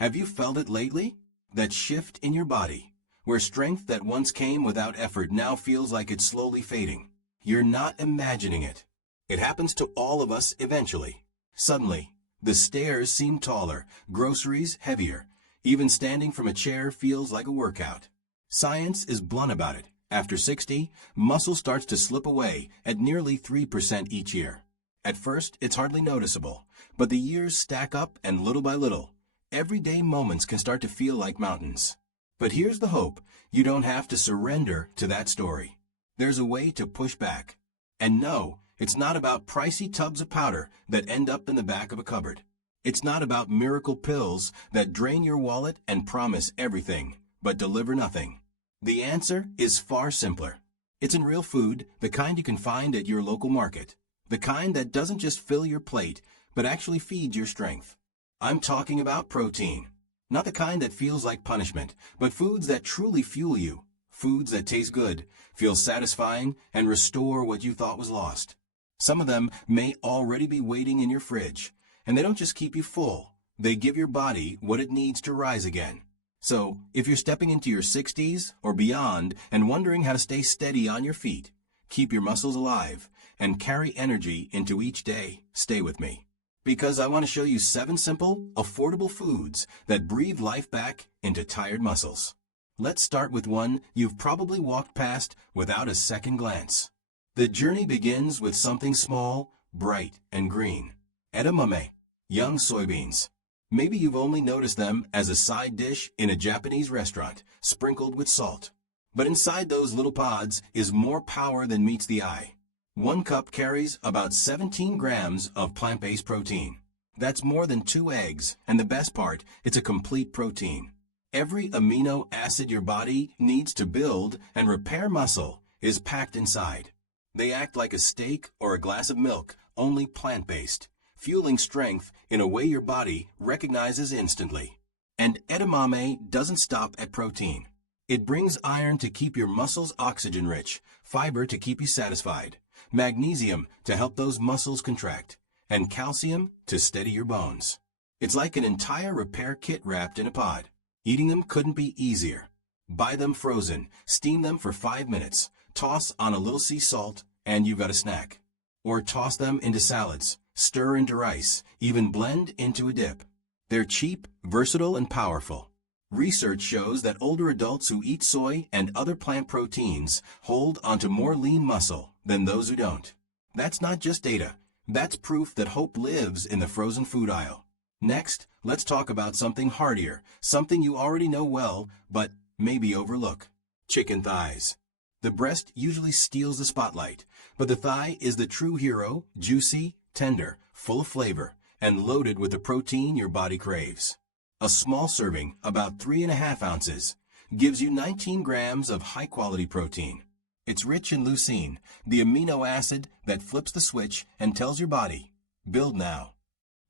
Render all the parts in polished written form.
Have you felt it lately? That shift in your body, where strength that once came without effort now feels like it's slowly fading. You're not imagining it. It happens to all of us eventually. Suddenly, the stairs seem taller, groceries heavier. Even standing from a chair feels like a workout. Science is blunt about it. After 60, muscle starts to slip away at nearly 3% each year. At first, it's hardly noticeable, but the years stack up and little by little, everyday moments can start to feel like mountains. But here's the hope. You don't have to surrender to that story. There's a way to push back. And no, it's not about pricey tubs of powder that end up in the back of a cupboard. It's not about miracle pills that drain your wallet and promise everything, but deliver nothing. The answer is far simpler. It's in real food, the kind you can find at your local market. The kind that doesn't just fill your plate, but actually feeds your strength. I'm talking about protein. Not the kind that feels like punishment, but foods that truly fuel you. Foods that taste good, feel satisfying, and restore what you thought was lost. Some of them may already be waiting in your fridge, and they don't just keep you full. They give your body what it needs to rise again. So, if you're stepping into your 60s or beyond and wondering how to stay steady on your feet, keep your muscles alive, and carry energy into each day, stay with me. Because I want to show you 7 simple, affordable foods that breathe life back into tired muscles. Let's start with one you've probably walked past without a second glance. The journey begins with something small, bright, and green. Edamame, young soybeans. Maybe you've only noticed them as a side dish in a Japanese restaurant, sprinkled with salt. But inside those little pods is more power than meets the eye. 1 cup carries about 17 grams of plant-based protein. That's more than 2 eggs, and the best part, it's a complete protein. Every amino acid your body needs to build and repair muscle is packed inside. They act like a steak or a glass of milk, only plant-based, fueling strength in a way your body recognizes instantly. And edamame doesn't stop at protein. It brings iron to keep your muscles oxygen-rich, fiber to keep you satisfied, magnesium to help those muscles contract, and calcium to steady your bones. It's like an entire repair kit wrapped in a pod. Eating them couldn't be easier. Buy them frozen, steam them for 5 minutes, toss on a little sea salt, and you've got a snack. Or toss them into salads, stir into rice, even blend into a dip. They're cheap, versatile, and powerful. Research shows that older adults who eat soy and other plant proteins hold onto more lean muscle than those who don't. That's not just data. That's proof that hope lives in the frozen food aisle. Next, let's talk about something heartier, something you already know well, but maybe overlook. Chicken thighs. The breast usually steals the spotlight, but the thigh is the true hero, juicy, tender, full of flavor, and loaded with the protein your body craves. A small serving, about 3.5 ounces, gives you 19 grams of high-quality protein. It's rich in leucine, the amino acid that flips the switch and tells your body, build now.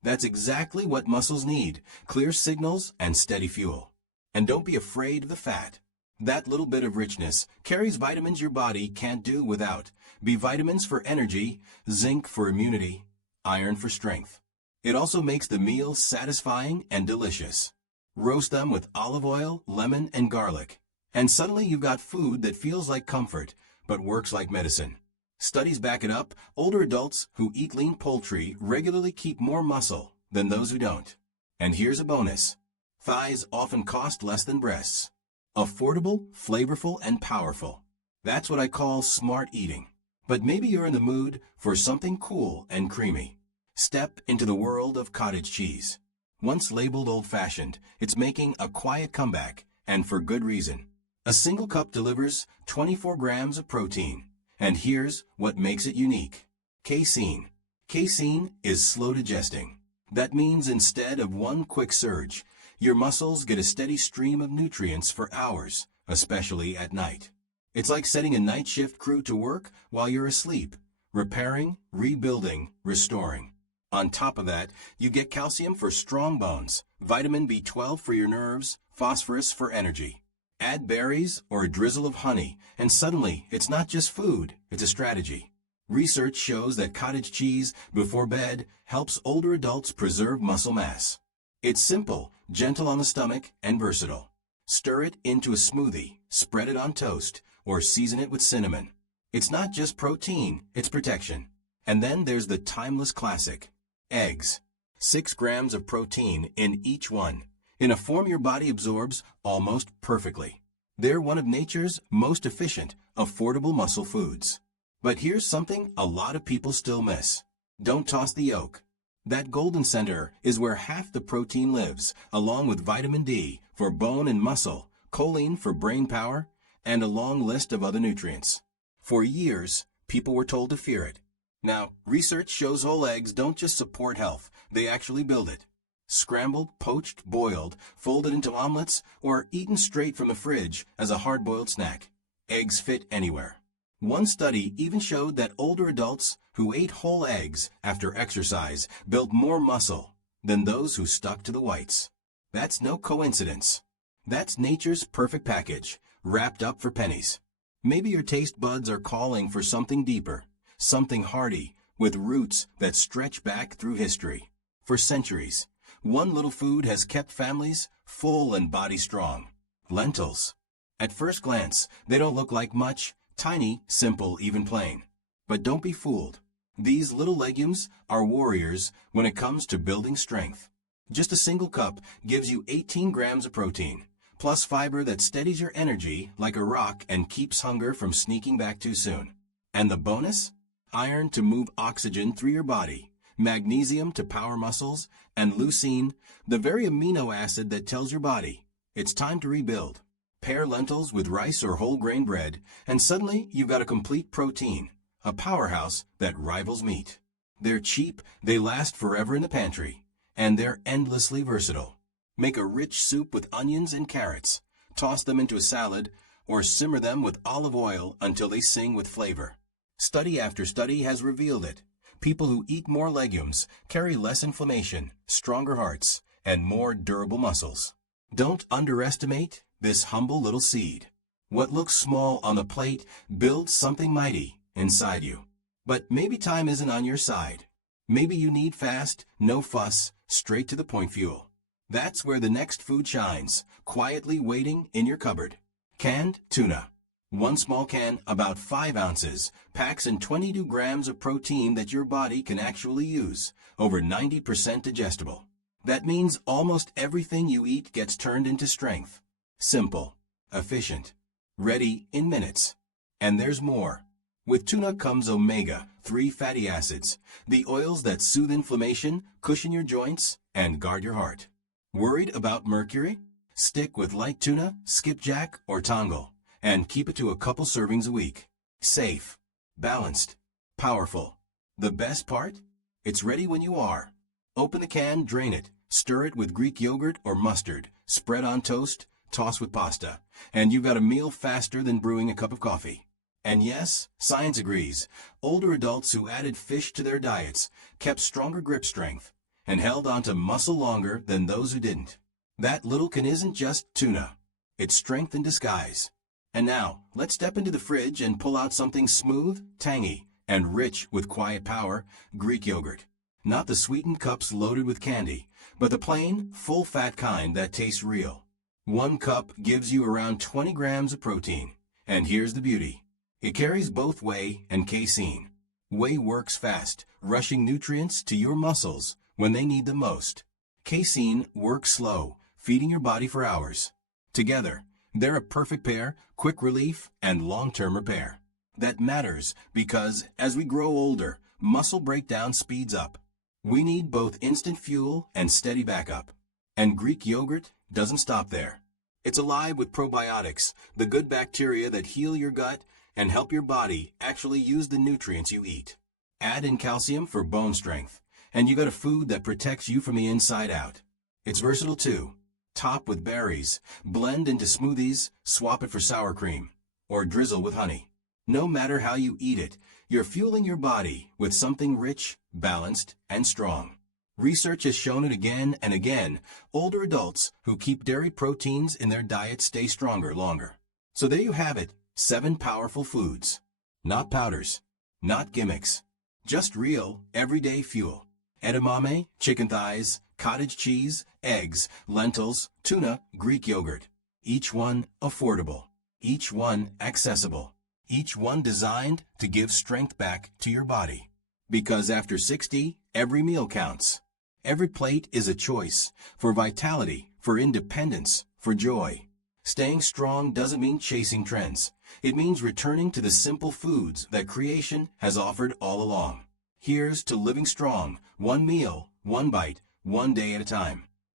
That's exactly what muscles need, clear signals and steady fuel. And don't be afraid of the fat. That little bit of richness carries vitamins your body can't do without. B vitamins for energy, zinc for immunity, iron for strength. It also makes the meal satisfying and delicious. Roast them with olive oil, lemon, and garlic. And suddenly you've got food that feels like comfort, but works like medicine. Studies back it up. Older adults who eat lean poultry regularly keep more muscle than those who don't. And here's a bonus. Thighs often cost less than breasts. Affordable, flavorful, and powerful. That's what I call smart eating. But maybe you're in the mood for something cool and creamy. Step into the world of cottage cheese. Once labeled old-fashioned, it's making a quiet comeback, and for good reason. A single cup delivers 24 grams of protein. And here's what makes it unique. Casein. Casein is slow digesting. That means instead of one quick surge, your muscles get a steady stream of nutrients for hours, especially at night. It's like setting a night shift crew to work while you're asleep, repairing, rebuilding, restoring. On top of that, you get calcium for strong bones, vitamin B12 for your nerves, phosphorus for energy. Add berries or a drizzle of honey, and suddenly it's not just food, it's a strategy. Research shows that cottage cheese before bed helps older adults preserve muscle mass. It's simple, gentle on the stomach, and versatile. Stir it into a smoothie, spread it on toast, or season it with cinnamon. It's not just protein, it's protection. And then there's the timeless classic, eggs. 6 grams of protein in each one, in a form your body absorbs almost perfectly. They're one of nature's most efficient, affordable muscle foods. But here's something a lot of people still miss. Don't toss the yolk. That golden center is where half the protein lives, along with vitamin D for bone and muscle, choline for brain power, and a long list of other nutrients. For years, people were told to fear it. Now, research shows whole eggs don't just support health, they actually build it. Scrambled, poached, boiled, folded into omelets, or eaten straight from the fridge as a hard-boiled snack. Eggs fit anywhere. One study even showed that older adults who ate whole eggs after exercise built more muscle than those who stuck to the whites. That's no coincidence. That's nature's perfect package, wrapped up for pennies. Maybe your taste buds are calling for something deeper, something hearty, with roots that stretch back through history. For centuries, one little food has kept families full and body strong. Lentils. At first glance, they don't look like much, tiny, simple, even plain. But don't be fooled. These little legumes are warriors when it comes to building strength. Just a single cup gives you 18 grams of protein, plus fiber that steadies your energy like a rock and keeps hunger from sneaking back too soon. And the bonus? Iron to move oxygen through your body, magnesium to power muscles, and leucine, the very amino acid that tells your body it's time to rebuild. Pair lentils with rice or whole grain bread, and suddenly you've got a complete protein, a powerhouse that rivals meat. They're cheap, they last forever in the pantry, and they're endlessly versatile. Make a rich soup with onions and carrots, toss them into a salad, or simmer them with olive oil until they sing with flavor. Study after study has revealed it. People who eat more legumes carry less inflammation, stronger hearts, and more durable muscles. Don't underestimate this humble little seed. What looks small on the plate builds something mighty inside you. But maybe time isn't on your side. Maybe you need fast, no fuss, straight to the point fuel. That's where the next food shines, quietly waiting in your cupboard. Canned tuna. One small can, about 5 ounces, packs in 22 grams of protein that your body can actually use, over 90% digestible. That means almost everything you eat gets turned into strength. Simple, efficient, ready in minutes. And there's more. With tuna comes omega-3 fatty acids, the oils that soothe inflammation, cushion your joints, and guard your heart. Worried about mercury? Stick with light tuna, skipjack, or tongal, and keep it to a couple servings a week. Safe, balanced, powerful. The best part? It's ready when you are. Open the can, drain it, stir it with Greek yogurt or mustard, spread on toast, toss with pasta, and you've got a meal faster than brewing a cup of coffee. And yes, science agrees. Older adults who added fish to their diets kept stronger grip strength and held onto muscle longer than those who didn't. That little can isn't just tuna. It's strength in disguise. And now, let's step into the fridge and pull out something smooth, tangy, and rich with quiet power, Greek yogurt. Not the sweetened cups loaded with candy, but the plain, full-fat kind that tastes real. 1 cup gives you around 20 grams of protein. And here's the beauty. It carries both whey and casein. Whey works fast, rushing nutrients to your muscles when they need them most. Casein works slow, feeding your body for hours. Together, they're a perfect pair, quick relief and long-term repair. That matters because as we grow older, muscle breakdown speeds up. We need both instant fuel and steady backup. And Greek yogurt doesn't stop there. It's alive with probiotics, the good bacteria that heal your gut and help your body actually use the nutrients you eat. Add in calcium for bone strength, and you got a food that protects you from the inside out. It's versatile too. Top with berries, blend into smoothies, swap it for sour cream, or drizzle with honey. No matter how you eat it, you're fueling your body with something rich, balanced, and strong. Research has shown it again and again. Older adults who keep dairy proteins in their diet stay stronger longer. So there you have it, 7 powerful foods. Not powders, not gimmicks, just real, everyday fuel. Edamame, chicken thighs, cottage cheese, eggs, lentils, tuna, Greek yogurt. Each one affordable. Each one accessible. Each one designed to give strength back to your body. Because after 60, every meal counts. Every plate is a choice for vitality, for independence, for joy. Staying strong doesn't mean chasing trends. It means returning to the simple foods that creation has offered all along. Here's to living strong, one meal, one bite, one day at a time.